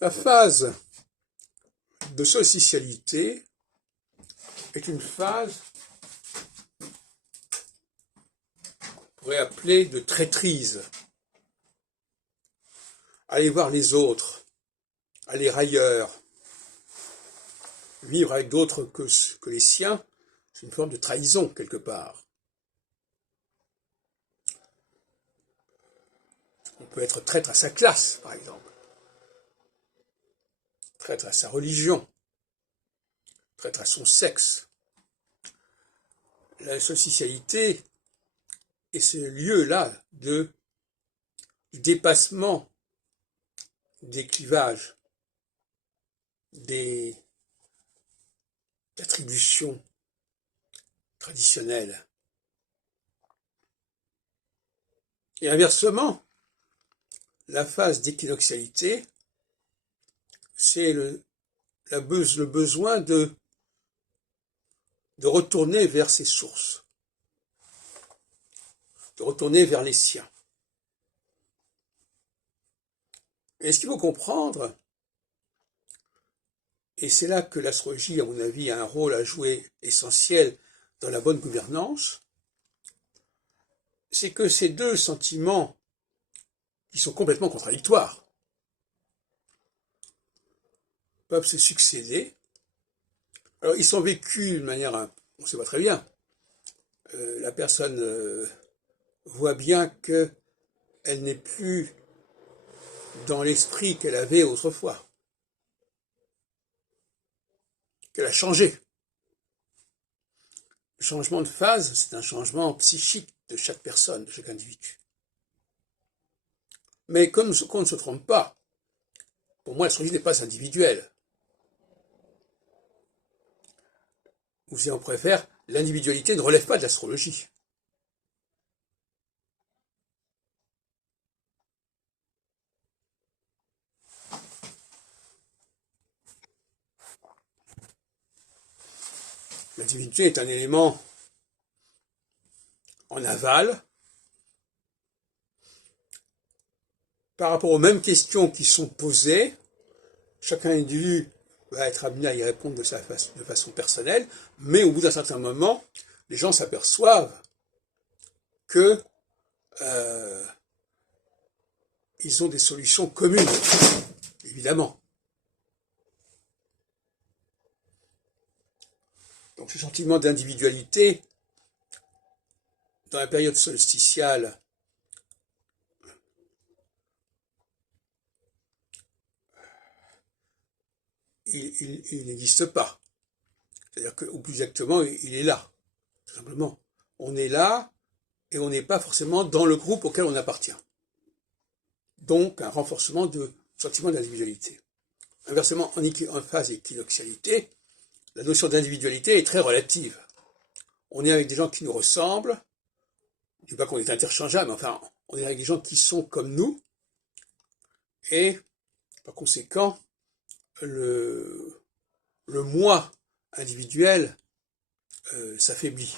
La phase de socialité est une phase qu'on pourrait appeler de traîtrise. Aller voir les autres, aller ailleurs, vivre avec d'autres que les siens, c'est une forme de trahison quelque part. On peut être traître à sa classe, par exemple, traître à sa religion, traître à son sexe. La socialité est ce lieu-là du dépassement des clivages, des attributions traditionnelles. Et inversement, la phase d'équinoxialité, c'est le besoin de retourner vers ses sources, de retourner vers les siens. Et ce qu'il faut comprendre, et c'est là que l'astrologie, à mon avis, a un rôle à jouer essentiel dans la bonne gouvernance, c'est que ces deux sentiments qui sont complètement contradictoires peuvent se succéder. Alors, ils sont vécus d'une manière, on ne sait pas très bien. La personne voit bien qu'elle n'est plus dans l'esprit qu'elle avait autrefois, qu'elle a changé. Le changement de phase, c'est un changement psychique de chaque personne, de chaque individu. Mais qu'on ne se trompe pas, pour moi, l'astrologie n'est pas individuelle. Ou si on préfère, l'individualité ne relève pas de l'astrologie. L'individualité est un élément en aval par rapport aux mêmes questions qui sont posées. Chaque individu va être amené à y répondre de façon personnelle, mais au bout d'un certain moment, les gens s'aperçoivent que ils ont des solutions communes, évidemment. Donc ce sentiment d'individualité, dans la période solsticiale, il n'existe pas. C'est-à-dire que, ou plus exactement, il est là, tout simplement. On est là, et on n'est pas forcément dans le groupe auquel on appartient. Donc, un renforcement de sentiment d'individualité. Inversement, en phase équinoxialité, la notion d'individualité est très relative. On est avec des gens qui nous ressemblent, je ne dis pas qu'on est interchangeable, mais enfin, on est avec des gens qui sont comme nous, et par conséquent, le moi individuel s'affaiblit.